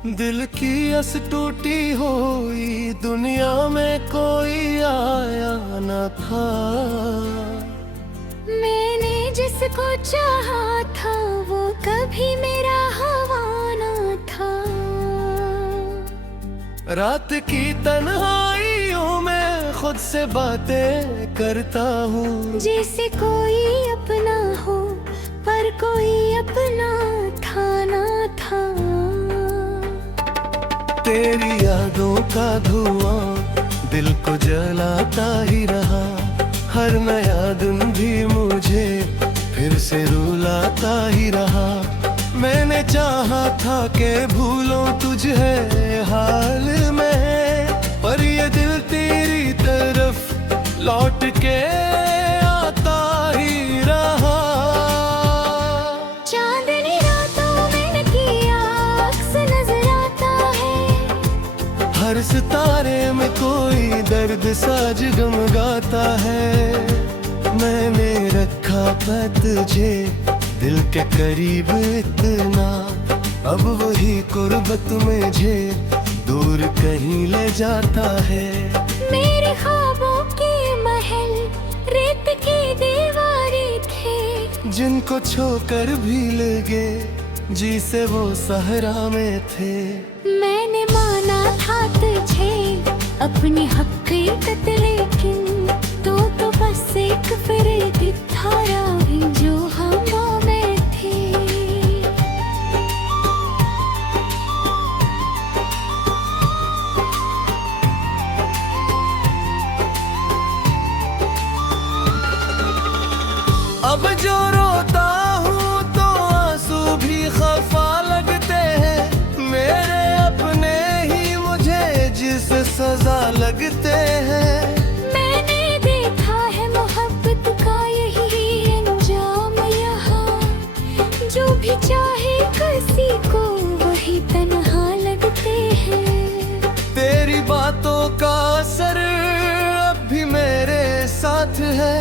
दिल की अस टूटी हुई दुनिया में कोई आया न था। मैंने जिसको चाहा था वो कभी मेरा हवा न था। रात की तन्हाइयों में खुद से बातें करता हूँ, जैसे कोई अपना हो पर कोई अपना था ना था। तेरी यादों का धुआं दिल को जलाता ही रहा। हर नया दिन भी मुझे फिर से रुलाता ही रहा। मैंने चाहा था कि भूलों तुझे हाल में, पर ये दिल तेरी तरफ लौट के आता ही रहा। चांदनी रातों में किया अक्स नजर आता है, हर सितारे में कोई दर्द साज गमगाता है। मैंने रखा था तुझे दिल के करीब इतना, अब वही कुर्बत मुझे दूर कहीं ले जाता है। मेरे ख्वाबों के महल रेत की दीवारें थे, जिनको छोकर भी लगे जी से वो सहरा में थे। मैंने माना था तुझे अपनी हकीकत, लेकिन तू तो बस एक फरेब था जो हवा में थी। अब जो रोता हूँ तो आंसू भी खफा लगते हैं। मेरे अपने ही मुझे जिस सजा लगते हैं। मैंने देखा है मोहब्बत का यही अंजाम यहाँ, जो भी चाहे किसी को वही तन्हा लगते हैं। तेरी बातों का असर अब भी मेरे साथ है।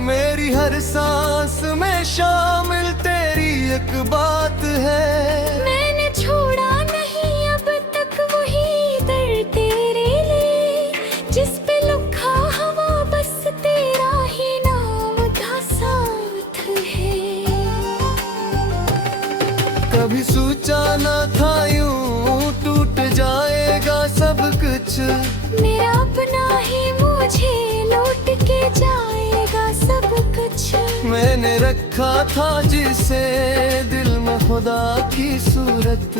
मेरी हर सांस में शामिल तेरी एक बात है। मैंने छोड़ा नहीं अब तक वही दर्द तेरे लिए, जिस पे लिखा हवा बस तेरा ही नाम का साथ है। कभी सोचा न था यूं टूट जाएगा सब कुछ। मेरा अपना ही मुझे लौट के जाएगा सब कुछ। मैंने रखा था जिसे दिल में खुदा की सूरत,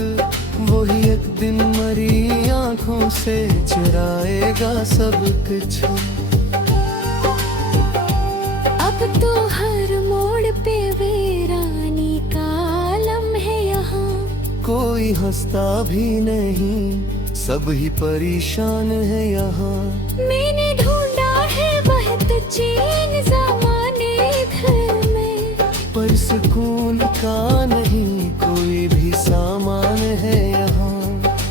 वही एक दिन मरी आंखों से चुराएगा सब कुछ। अब तो हर मोड़ पे वीरानी का आलम है यहाँ, कोई हंसता भी नहीं सब ही परेशान है यहाँ। मैंने ढूंढा है बहुत चैन ज़माने घर में, पर सुकून का नहीं कोई भी सामान है यहाँ।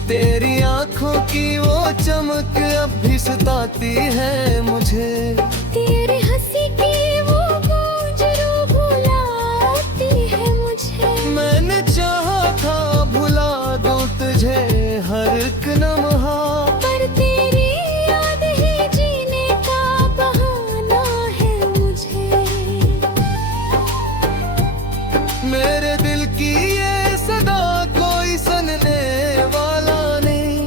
तेरी आंखों की वो चमक अब भी सताती है मुझे। तेरी हंसी की वो गूंज रो बुलाती है मुझे। मैंने चाहा था भुला दूं तुझे हर एक लम्हा, पर तेरी याद ही जीने का बहाना है मुझे। मेरे दिल की ये सदा कोई सुनने वाला नहीं।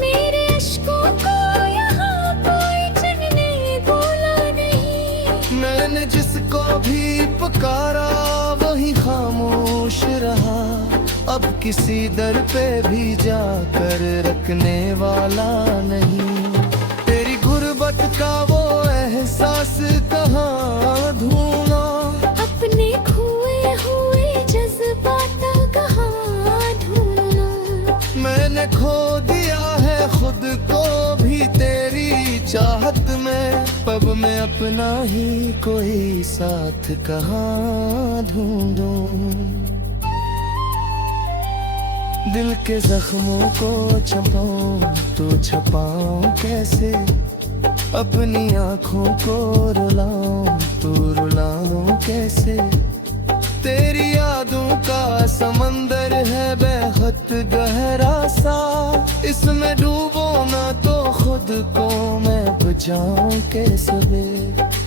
मेरे अश्कों को यहाँ कोई चुनने बोला नहीं। मैंने जिसको भी पुकारा वही खामोश रहा। अब किसी दर पे भी जाकर रखने वाला नहीं। तेरी गुर्बत का वो एहसास कहाँ ढूंढा, अपने खोए हुए जज्बात कहाँ ढूंढना। मैंने खो दिया है खुद को भी तेरी चाहत में। पब में अपना ही कोई साथ कहाँ ढूंढूं। दिल के जख्मों को छपाऊं तो छपाऊं कैसे, अपनी आंखों को रुलाऊं तो रुलाऊं कैसे। तेरी यादों का समंदर है बेहद गहरा सा, इसमें डूबो ना तो खुद को मैं बचाऊं कैसे।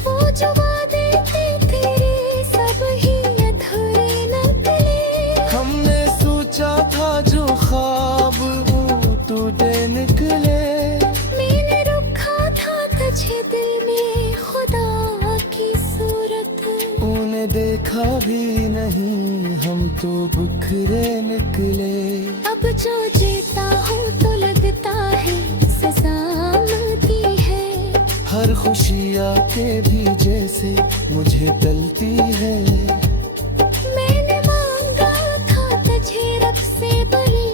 वो जो वादे थे तेरे सब ही अधूरे निकले। हमने सोचा था जो ख्वाब वो टूटे निकले। मैंने रखा था तुझे दिल में खुदा की सूरत। उन्हें देखा भी नहीं हम तो बिखरे निकले। अब जो जीता हूँ तो लगता है सजा मिलती है। हर खुशी आके भी जैसे मुझे तलती है। मैंने मांगा था तुझे रब से बड़ी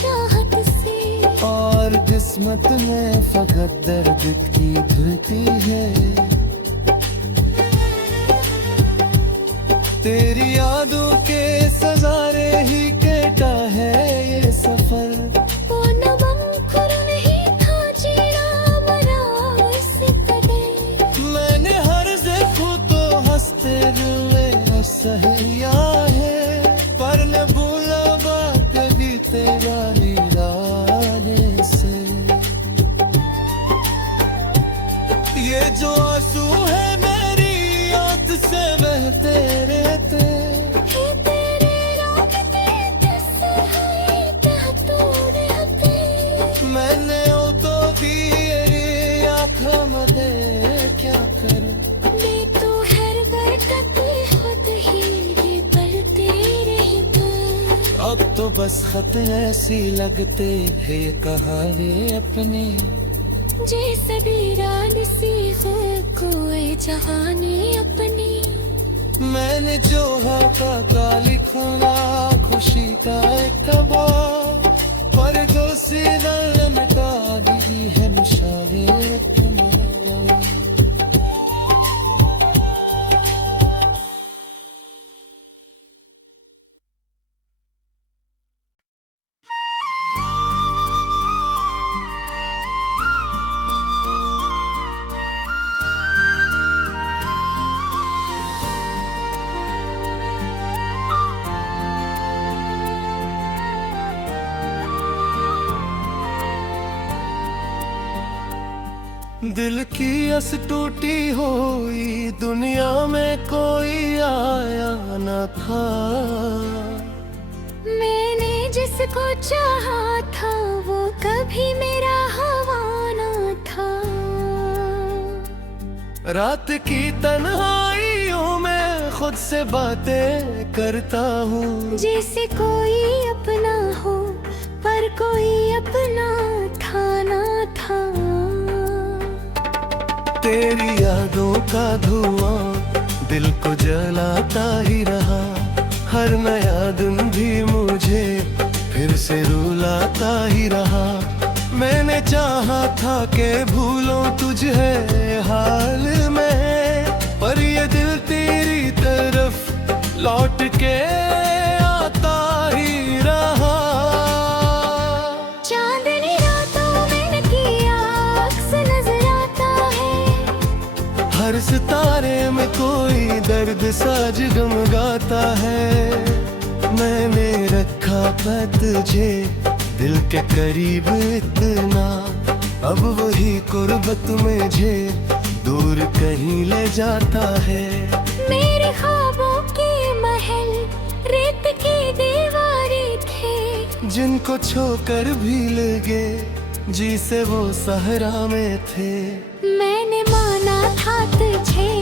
चाहत से। और किस्मत में फकत दर्द की धुलती है। तेरी यादों के सजारे ही केटा है ये सफर। वो नमक नहीं था जीना मरा इससे पड़े। मैंने हर ज़िक्र तो हंसते हुए सहिया है। पर न भूला बात कभी तेरा निराने से। ये जो आंसू है मेरी आंख से बहते रहते। हे तेरे रास्ते तस्वीर तोड़े हते। मैंने ओ तो तेरी आँखों में दे क्या करे। मैं तो हर बरकत खुद ही ये पलते रही पर। अब तो बस खत ऐसी लगते है कहानी अपनी। जैसे वीरान सी हो कोई जहानी अपनी। मैंने जो का लिखना खुशी का एक कबाब। पर जो सीना मिटा दी है निशाने तुम्हारा। दिल की अस टूटी हुई दुनिया में कोई आया न था। मैंने जिसको चाहा था वो कभी मेरा हवा न था। रात की तन्हाइयों में खुद से बातें करता हूँ। जैसे कोई अपना हो पर कोई अपना था ना था। तेरी यादों का धुआं दिल को जलाता ही रहा। हर नया दिन भी मुझे फिर से रुलाता ही रहा। मैंने चाहा था कि भूलो तुझे हाल में। पर ये दिल तेरी तरफ लौट के आता ही रहा। चांदनी रातों में किया अक्स नजर आता है। हर सितारे में कोई दर्द साज गमगाता है। मैंने रखा था तुझे दिल के करीब इतना। अब वही कुर्बत मुझे दूर कहीं ले जाता है। मेरे ख्वाबों के महल रेत की दीवारें थे। जिनको छोकर भी लगे जी से वो सहरा में थे। मैंने माना था तुझे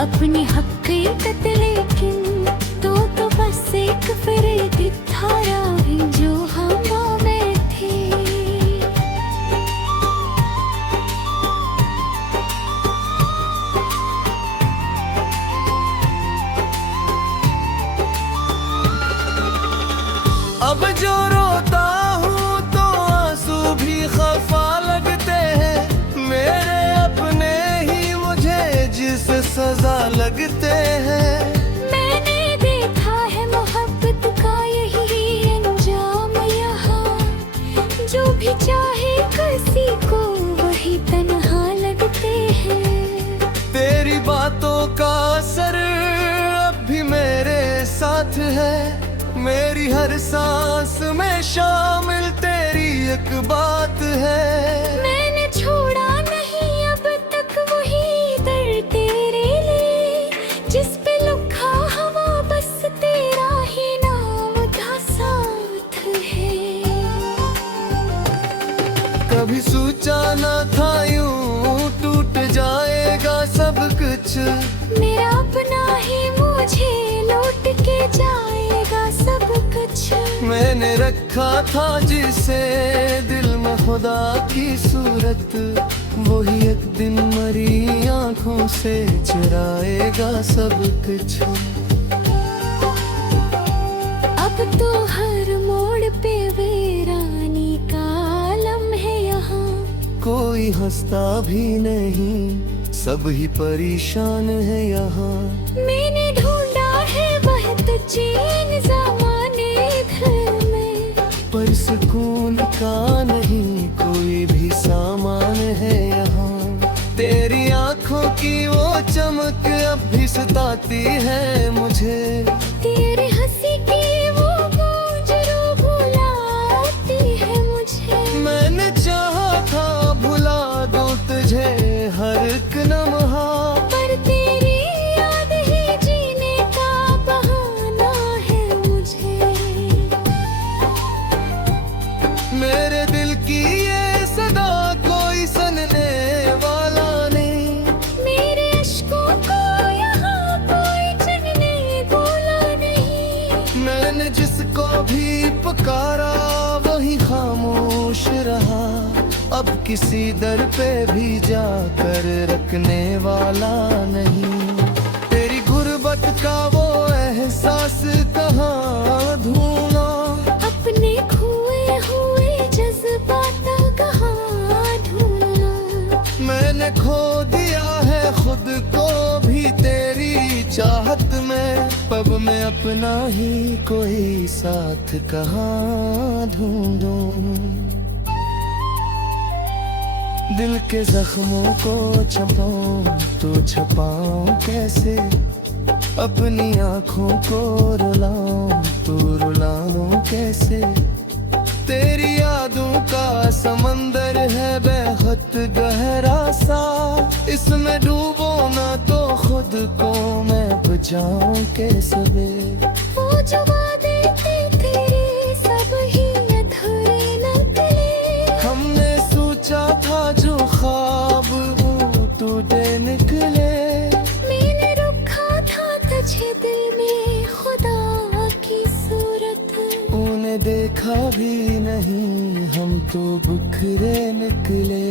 अपनी हकीकत लेकिन तो बस एक फरेब था राही जो हवा में थी। अब जो रोता हूँ तो आंसू भी खफा लगते हैं। मेरे अपने ही मुझे जिस सजा लगते हैं। मैंने देखा है मोहब्बत का यही अंजाम यहाँ। जो भी चाहे किसी को वही तन्हा लगते हैं। तेरी बातों का असर अब भी मेरे साथ है। मेरी हर सांस में शामिल तेरी एक एक बात है, मैंने छोड़ा नहीं अब तक वही दर्द तेरे लिए, जिस पे लिखा हवा बस तेरा ही नाम था साथ है। कभी सोचा न था यूं टूट जाएगा सब कुछ, मेरा अपना ही मुझे लौट के जाएगा सब कुछ। मैंने रखा था जिसे दिल में खुदा की सूरत, वही एक दिन मरी आंखों से चुराएगा सब कुछ। अब तो हर मोड़ पे वीरानी का आलम है यहाँ, कोई हंसता भी नहीं, सब ही परेशान है यहाँ। मैंने ढूंढा है वहदत चैन ज़माने घर में, पर सुकून का नहीं कोई भी सामान है यहाँ। तेरी आंखों की वो चमक अब भी सताती है मुझे, तेरे हंसी की वो गूंज रो बुलाती है मुझे। मैंने चाहा था भुला दूं तुझे हर एक लम्हा, पर तेरी याद ही जीने का बहाना है मुझे। मेरे दिल की ये सदा कोई सुनने वाला नहीं, मेरे अश्कों को यहाँ कोई चुनने बोला नहीं। मैंने जिसको भी पुकारा वही खामोश रहा, अब किसी दर पे भी जाकर रखने वाला नहीं। तेरी गुर्बत का वो एहसास कहाँ ढूंढा, अपने खोए हुए जज्बात कहाँ ढूंढना। मैंने खो दिया है खुद को भी तेरी चाहत में, पब में अपना ही कोई साथ कहाँ ढूंढूं। दिल के जख्मों को छपाऊं तो छपाऊं कैसे, अपनी आंखों को रुलाऊं तो रुलाऊं कैसे। तेरी यादों का समंदर है बेहद गहरा सा, इसमें डूबो ना तो खुद को मैं बचाऊं कैसे। वो जो वादे थे तेरे सब ही अधूरे निकले, हमने सोचा था जो ख्वाब वो टूटे निकले। मैंने रखा था तुझे दिल में खुदा की सूरत, उन्हें देखा भी नहीं हम तो बिखरे निकले।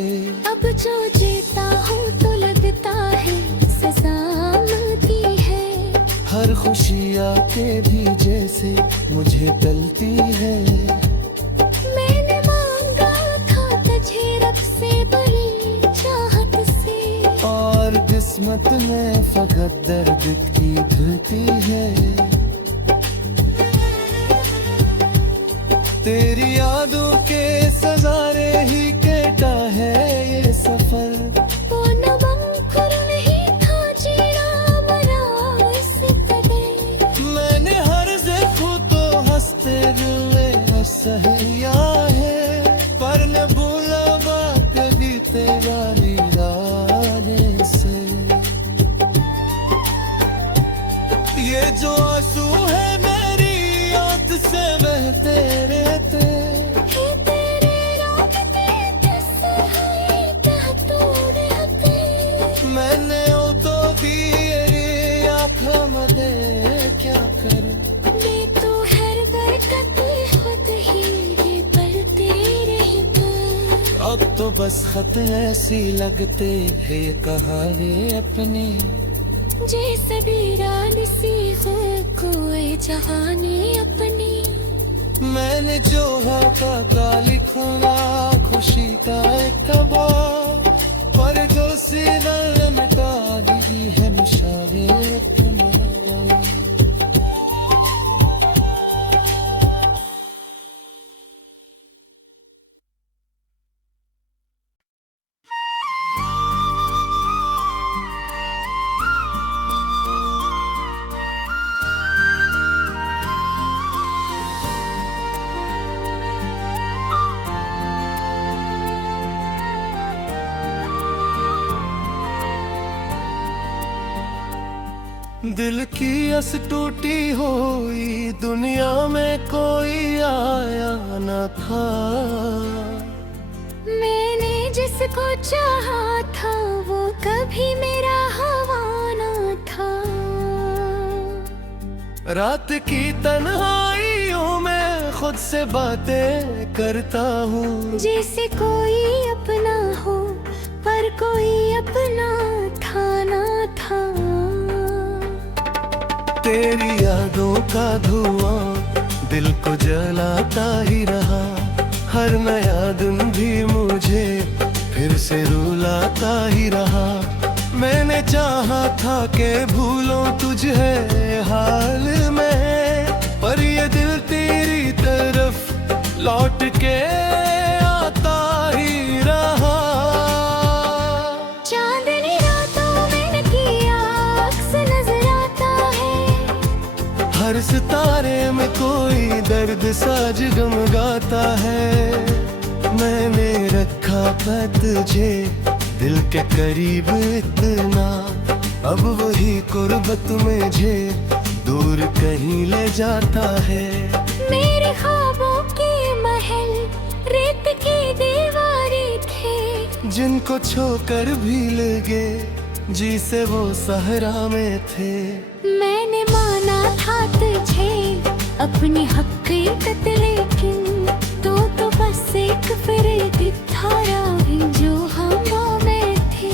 अब जो जीता हूँ तो लगता है सजा मिलती है, हर खुशी आके भी जैसे मुझे टलती है। मैंने मांगा था तुझे रब से बड़ी चाहत से, और किस्मत में फकत दर्द की धरती है। तेरी यादों के सजारे ही कहता है ये सफर, वो नवंकुर नहीं था जीना मरा इस कदर। मैंने हर ज़ख्म तो हंसते हुए हंसया है, पर न भूला बात कभी तेरा इरादे से। ये जो आंसू है मेरी आंख से बहते रहते, हे तेरे रास्ते तस्वीर तहतूर हते, मैंने ओ तो भी आँखों में दे क्या करूं। मैं तो हर बरकत खुद ही ये पलते रहता। अब तो बस खत ऐसी लगते है कहानी अपनी, जैसे वीरान सी हो कोई जहानी अपनी। मैंने जो का लिखना खुशी का एक कबाब, पर जो सीना मिटा दी है निशाने अपना। दिल की अस टूटी हुई दुनिया में कोई आया न था। मैंने जिसको चाहा था वो कभी मेरा हवा न था। रात की तन्हाइयों में खुद से बातें करता हूँ, जैसे कोई अपना हो पर कोई अपना था ना था। तेरी यादों का धुआं दिल को जलाता ही रहा। हर नया दिन भी मुझे फिर से रुलाता ही रहा। मैंने चाहा था कि भूलो तुझे हाल में, पर ये दिल तेरी तरफ लौट के आता ही रहा। चांदनी रातों में किया अक्स नजर आता है, हर सितारे में कोई दर्द साज गमगाता है। मैंने रखा था तुझे दिल के करीब इतना, अब वही कुर्बत मुझे दूर कहीं ले जाता है। मेरे ख्वाबों के महल रेत की दीवारें थे, जिनको छोकर भी लगे जी से वो सहरा में थे। मैंने माना था तुझे अपनी हकीकत, लेकिन तो बस एक फरेब था राही जो हवा में थी।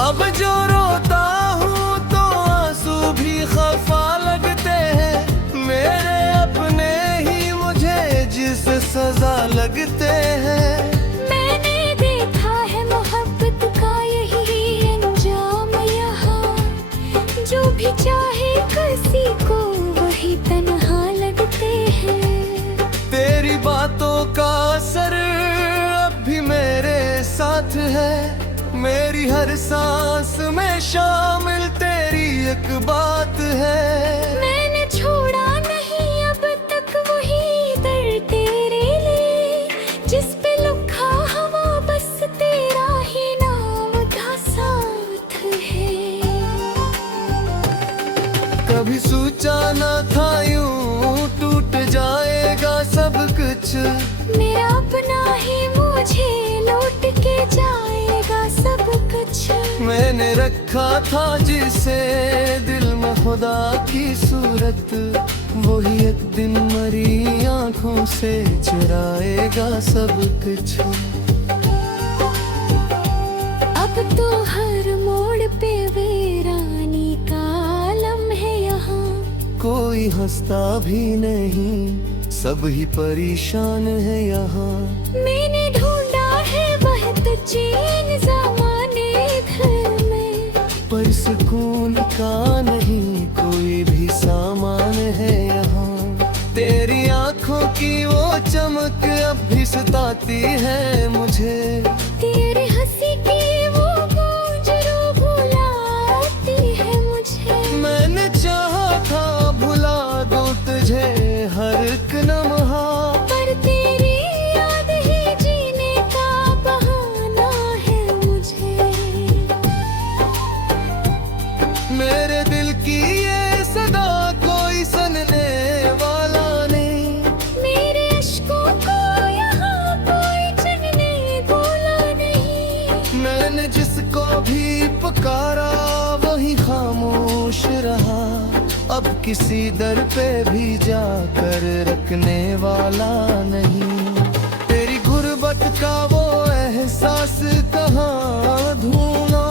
अब जो रोता हूँ तो आंसू भी खफा लगते हैं। मेरे अपने ही मुझे जिस सजा लगते हैं। मैंने देखा है मोहब्बत का यही अंजाम यहाँ, जो भी चाहे किसी को वही तन्हा लगते हैं। तेरी बातों का असर अब भी मेरे साथ है। मेरी हर सांस में शामिल तेरी एक बात है। मैंने छोड़ा नहीं अब तक वही दर्द तेरे लिए, जिस पे लिखा हवा बस तेरा ही नाम था साथ है। कभी सोचा न था यूं टूट जाएगा सब कुछ। मेरा अपना ही मुझे लौट के जाएगा सब कुछ। मैंने रखा था जिसे दिल में खुदा की सूरत, वही एक दिन मरी आंखों से चुराएगा सब कुछ। अब तो हर मोड़ पे वीरानी का आलम है यहाँ, कोई हंसता भी नहीं सब ही परेशान है यहाँ। मैंने ढूंढा है बहुत चैन ज़माने घर में, पर सुकून का नहीं कोई भी सामान है यहाँ। तेरी आंखों की वो चमक अब भी सताती है मुझे। तेरे हंसी की वो गूंज रो बुलाती है मुझे। मैंने चाहा था भुला दूं तुझे हर एक लम्हा, पर तेरी याद ही जीने का बहाना है मुझे। मेरे दिल की ये सदा कोई सुनने वाला नहीं। मेरे अश्कों को यहाँ कोई चुनने बोला नहीं। मैंने जिसको भी पुकारा वही खामोश रहा। अब किसी दर पे भी जाकर रखने वाला नहीं। तेरी गुर्बत का वो एहसास कहाँ ढूंढा,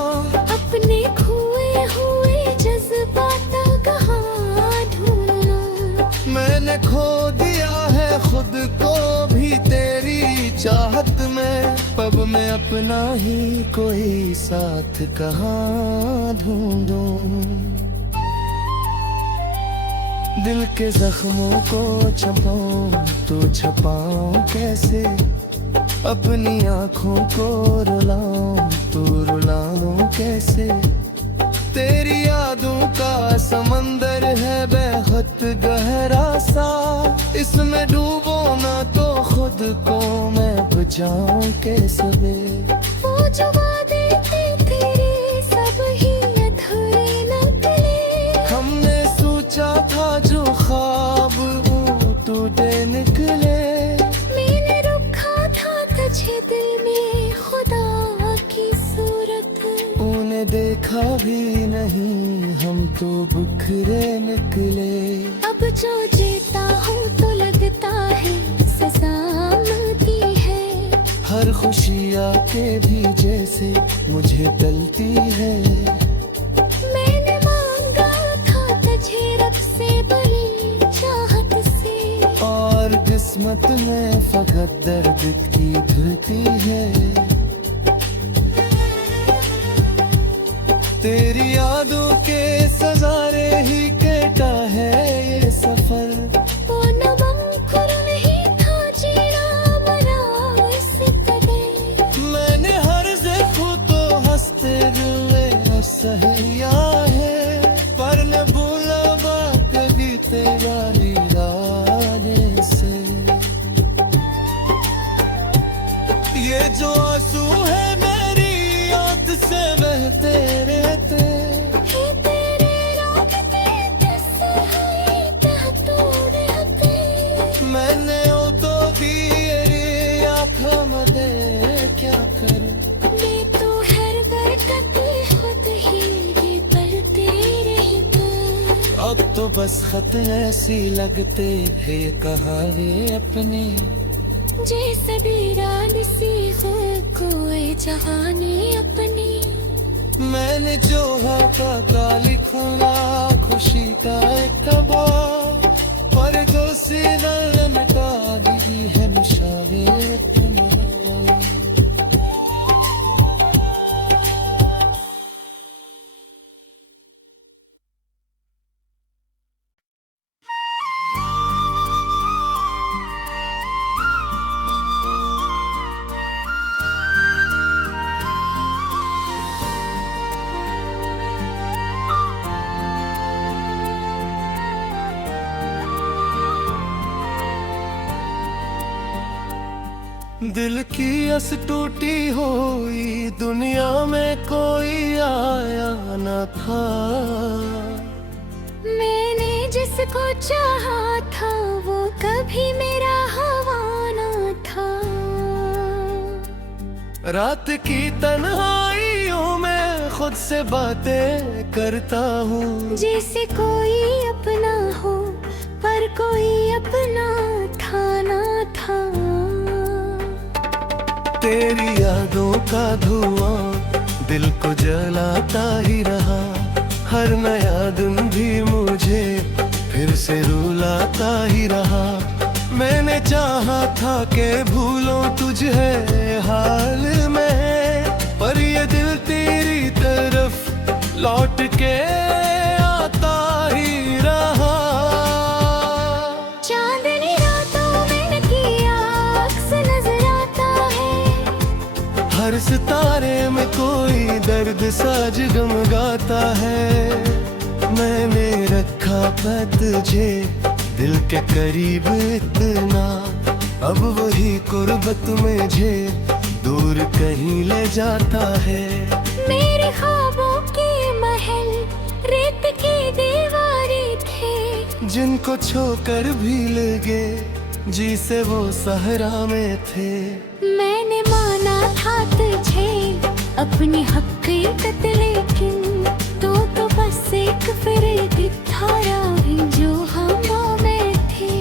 अपने खोए हुए जज्बात कहाँ ढूंढना। मैंने खो दिया है खुद को भी तेरी चाहत में। पब में अपना ही कोई साथ कहाँ ढूंढूं। दिल के जख्मों को छपाऊं तो छपाऊं कैसे, अपनी आँखों को रुलाऊं तो रुलाऊं कैसे। तेरी यादों का समंदर है बेहद गहरा सा, इसमें डूबो ना तो खुद को मैं बचाऊं कैसे। वो जो वादे थे तेरे सब ही अधूरे निकले, हमने सोचा था जो ख्वाब वो टूटे निकले। मैंने रखा था तुझे दिल में खुदा की सूरत, उन्हें देखा भी नहीं हम तो बिखरे निकले। अब जो जीता हूँ तो लगता है सजा मिलती है, हर खुशी आके भी जैसे मुझे टलती है। मैंने मांगा था तुझे रब से बड़ी चाहत से, और किस्मत में फकत दर्द की धरती है। तेरी यादों के सजारे ही कटा है ये सफर, वो नमक नहीं था जीना मरा इस तरह। मैंने हर ज़ख्म तो हंसते हुए सहिया है, पर न भूला बात कभी तेरा इरादे से। ये जो आंसू है मेरी आंख से बहते रहते, हे तेरे रास्ते तस्वीर तोड़ रहते, मैंने ओ तो भी ये आँखों में दे क्या करे। मैं तो हर बरकत खुद ही ये पलते रहता। अब तो बस खत ऐसी लगते हैं कहानी अपनी, जैसे वीरान सी हो कोई जहानी अपनी। मैंने जो का लिखा खुशी का एक कबाब, पर जो सीना मिटा दी है निशाने अपने। दिल की अस टूटी हुई दुनिया में कोई आया न था, मैंने जिसको चाहा था वो कभी मेरा हवाना था। रात की तन्हाइयों में खुद से बातें करता हूँ, जैसे कोई अपना हो पर कोई अपना था ना था। तेरी यादों का धुआं दिल को जलाता ही रहा, हर नया दिन भी मुझे फिर से रुलाता ही रहा। मैंने चाहा था कि भूलों तुझे हाल में, पर ये दिल तेरी तरफ लौट के आता ही रहा। चांदनी रातों में किया अक्स नजर आता है, हर सितारे में कोई दर्द साज गम गाता है। मैंने रखा था तुझे दिल के करीब इतना, अब वही कुर्बत मुझे दूर कहीं ले जाता है। मेरे ख्वाबों के महल रेत की दीवारें थे, जिनको छोकर भी लगे जी से वो सहरा में थे। मैंने माना था तुझे अपनी हकीकत, लेकिन तो बस एक फिर था जो हवा में थी।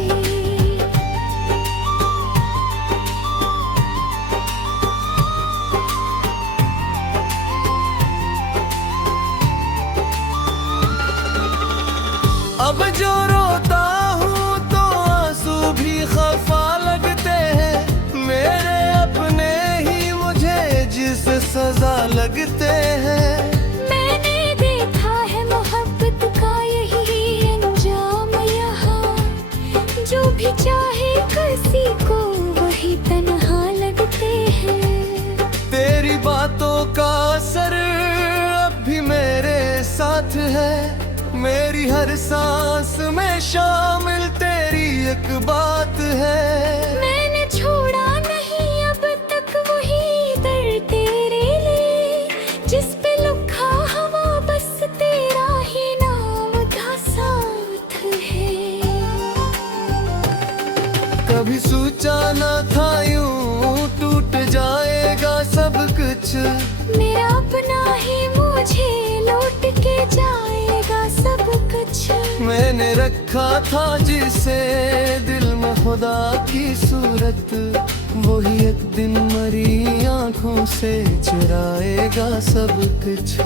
अब जो रोता हूँ तो आंसू भी खफा लगते हैं, मेरे अपने ही मुझे जिस सजा लगते हैं। मैंने देखा है मोहब्बत का यही अंजाम सांस में शामिल तेरी एक बात है। मैंने छोड़ा नहीं अब तक वही दर्द तेरे लिए, जिस पे लिखा हवा बस तेरा ही नाम था साथ है। कभी सोचा न था यूं टूट जाएगा सब कुछ, मेरा अपना ही मुझे लौट के जाएगा सब कुछ। मैंने रखा था जिसे दिल में खुदा की सूरत, वही एक दिन मरी आंखों से चुराएगा सब कुछ।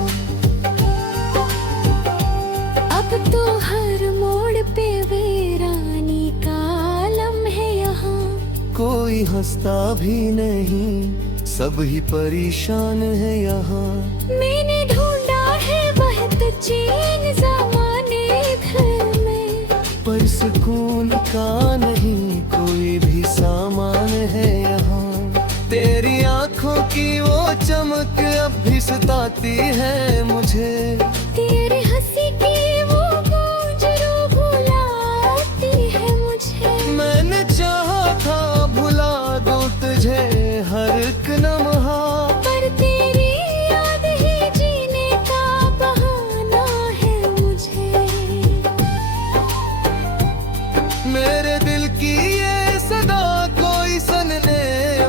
अब तो हर मोड़ पे वीरानी का आलम है यहाँ, कोई हंसता भी नहीं, सब ही परेशान है यहाँ। मैंने ढूंढा है वह चैन ज़माने भर में, पर सुकून का नहीं कोई भी सामान है यहाँ। तेरी आंखों की वो चमक अब भी सताती है मुझे, तेरी हंसी की वो गूंज रो बुलाती है मुझे। मैंने चाहा था भुला दूं तुझे हर एक लम्हा, पर तेरी याद ही जीने का बहाना है मुझे। मेरे दिल की ये सदा कोई सुनने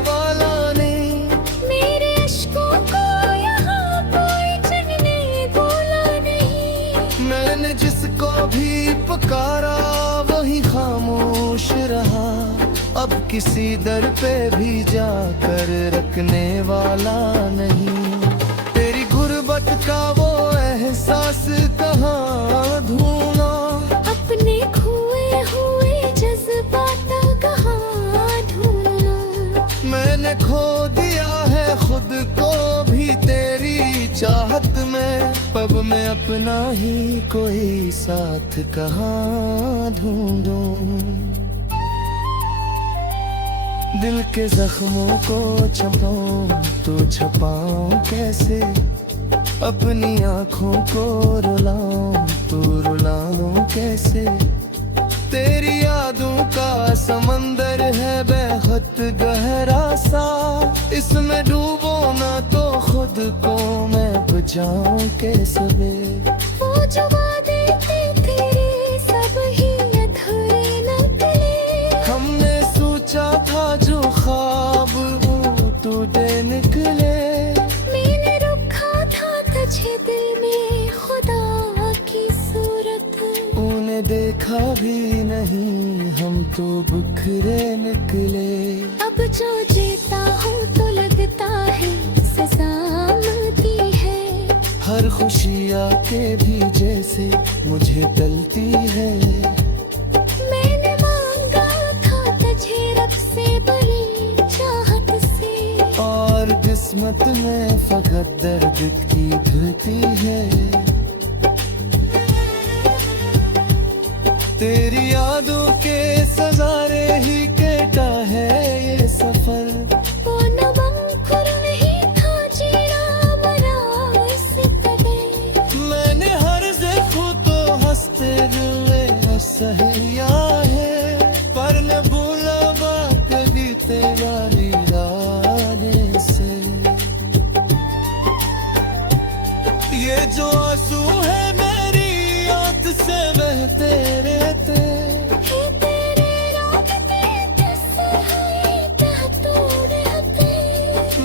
वाला नहीं, मेरे अश्कों को यहाँ कोई चुनने बोला नहीं। मैंने जिसको भी पुकारा वही खामोश रहा, अब किसी दर पे भी जाकर रखने वाला नहीं। तेरी गुर्बत का वो एहसास कहाँ ढूंढा, अपने खोए हुए जज्बात कहाँ ढूंढना। मैंने खो दिया है खुद को भी तेरी चाहत में, पब में अपना ही कोई साथ कहाँ ढूंढूं। दिल के जख्मों को छपाऊं तो छपाऊं कैसे, अपनी आंखों को रुलाऊं तो रुलाऊं कैसे। तेरी यादों का समंदर है बेहद गहरा सा, इसमें डूबो ना तो खुद को मैं बुझाऊं कैसे। वो जो वादे थे तेरे सब ही अधूरे निकले, हमने सोचा था जो ख्वाब वो टूटे निकले। मैंने रखा था तुझे दिल में खुदा की सूरत, उन्हें देखा भी नहीं हम तो बिखरे निकले। अब जो जीता हूँ तो लगता है सजा मिलती है, हर खुशी आके भी जैसे मुझे टलती है। मैंने मांगा था तुझे रब से बड़ी चाहत से, और किस्मत में फकत दर्द की धरती है। तेरी यादों के सजारे ही केटा है ये सफर, वो नवंकुर नहीं था जीना मरा इस तरह। मैंने हर ज़ख्म तो हंसते दिल में सहिया है, पर न भूला बात कभी तेरा इरादे से। ये जो आंसू है मेरी आंख से बहते रहते, हे तेरे रास्ते तस्वीर तोड़ रहते।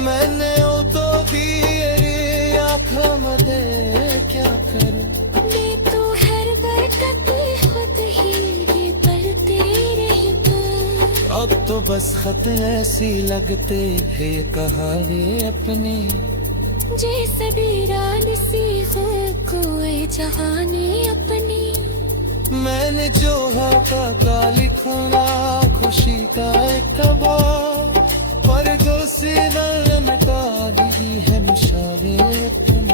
मैंने ओ तो भी ये आँखों में दे क्या करे। मैं तो हर बरकत खुद ही पढ़ते रहता, अब तो बस खत ऐसी लगते हैं कहानी अपनी, जैसे वीरान सी हो कोई जहानी अपनी। मैंने जो का लिखना खुशी का एक कबाब, पर जो सीधा मिटा दी है निशाने अपनी।